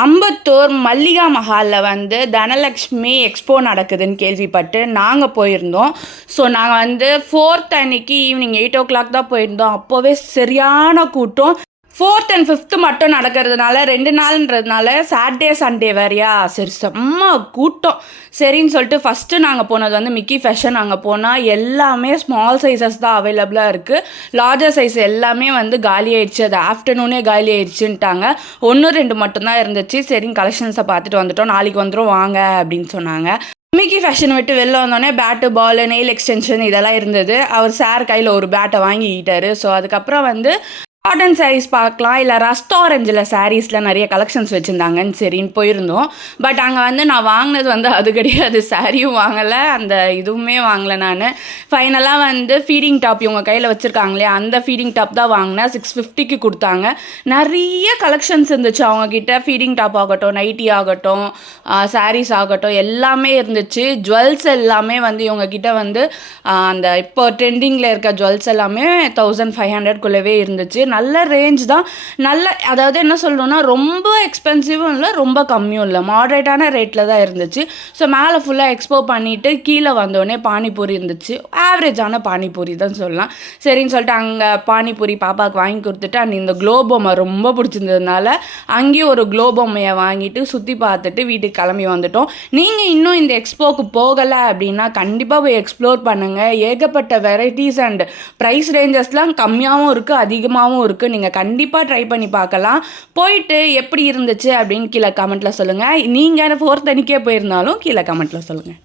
அம்பத்தூர் மல்லிகா மஹாலில் வந்து தனலக்ஷ்மி எக்ஸ்போ நடக்குதுன்னு கேள்விப்பட்டு நாங்கள் போயிருந்தோம். ஸோ நாங்கள் வந்து 4th அன்னைக்கு ஈவினிங் 8 o'clock தான் போயிருந்தோம். அப்போவே சரியான கூட்டம். 4th and 5th மட்டும் நடக்கிறதுனால 2 நாள்ன்றதுனால சாட்டர்டே சண்டே வேறையா, சரி செம்ம கூட்டம். சரின்னு சொல்லிட்டு ஃபஸ்ட்டு நாங்கள் போனது வந்து மிக்கி ஃபேஷன். அங்கே போனால் எல்லாமே ஸ்மால் சைஸஸ் தான் அவைலபிளாக இருக்குது. லார்ஜர் சைஸ் எல்லாமே வந்து காலி ஆயிடுச்சு. அது ஆஃப்டர்நூனே காலி ஆயிடுச்சுன்ட்டாங்க. 1-2 மட்டும்தான் இருந்துச்சு. சரின்னு கலெக்ஷன்ஸை பார்த்துட்டு வந்துட்டோம். நாளைக்கு வந்துடும் வாங்க அப்படின்னு சொன்னாங்க. மிக்கி ஃபேஷன் விட்டு வெளில வந்தோடனே பேட்டு, பால், நெயில் எக்ஸ்டென்ஷன் இதெல்லாம் இருந்தது. அவர் சார் கையில் ஒரு பேட்டை வாங்கிக்கிட்டாரு. ஸோ அதுக்கப்புறம் வந்து காட்டன் சாரீஸ் பார்க்கலாம், இல்லை ரஸ்ட் ஆரஞ்சில் சாரீஸில் நிறைய கலெக்ஷன்ஸ் வச்சுருந்தாங்கன்னு சரின்னு போயிருந்தோம். பட் அங்கே வந்து நான் வாங்கினது வந்து அது கிடையாது. சாரியும் வாங்கலை, அந்த இதுவுமே வாங்கலை. நான் ஃபைனலாக வந்து ஃபீடிங் டாப் இவங்க கையில் வச்சுருக்காங்களே அந்த ஃபீடிங் டாப் தான் வாங்கினேன். 650க்கு கொடுத்தாங்க. நிறைய கலெக்ஷன்ஸ் இருந்துச்சு அவங்கக்கிட்ட. ஃபீடிங் டாப் ஆகட்டும், நைட்டி ஆகட்டும், சாரீஸ் ஆகட்டும், எல்லாமே இருந்துச்சு. ஜுவல்ஸ் எல்லாமே வந்து இவங்கக்கிட்ட வந்து அந்த இப்போ ட்ரெண்டிங்கில் இருக்க ஜுவல்ஸ் எல்லாமே 1500க்குள்ளவே இருந்துச்சு. நல்ல ரேஞ்ச் தான். நல்ல, அதாவது என்ன சொல்லணும்னா ரொம்ப எக்ஸ்பென்சிவும் இல்லை, ரொம்ப கம்மியும் இல்லை, மாடரேட்டான ரேட்டில் தான் இருந்துச்சு. ஸோ மேலே ஃபுல்லாக எக்ஸ்போ பண்ணிவிட்டு கீழே வந்தோடனே பானிபூரி இருந்துச்சு. ஆவரேஜான பானிபூரி தான் சொல்லலாம். சரின்னு சொல்லிட்டு அங்கே பானிபூரி பாப்பாவுக்கு வாங்கி கொடுத்துட்டு, அண்ட் இந்த க்ளோ பொம்மை ரொம்ப பிடிச்சிருந்ததுனால அங்கேயும் ஒரு க்ளோ பொம்மையை வாங்கிட்டு சுற்றி பார்த்துட்டு வீட்டுக்கு கிளம்பி வந்துட்டோம். நீங்கள் இன்னும் இந்த எக்ஸ்போக்கு போகலை அப்படின்னா கண்டிப்பாக போய் எக்ஸ்ப்ளோர் பண்ணுங்கள். ஏகப்பட்ட வெரைட்டிஸ் அண்ட் ப்ரைஸ் ரேஞ்சஸ்லாம் கம்மியாகவும் இருக்குது, அதிகமாகவும் இருக்குது. நீங்கள் கண்டிப்பாக ட்ரை பண்ணி பார்க்கலாம். போயிட்டு எப்படி இருந்துச்சு அப்படின்னு கீழே கமெண்ட்டில் சொல்லுங்கள். நீங்கள் 4th அன்னைக்கே போயிருந்தாலும் கீழே கமெண்ட்டில் சொல்லுங்கள்.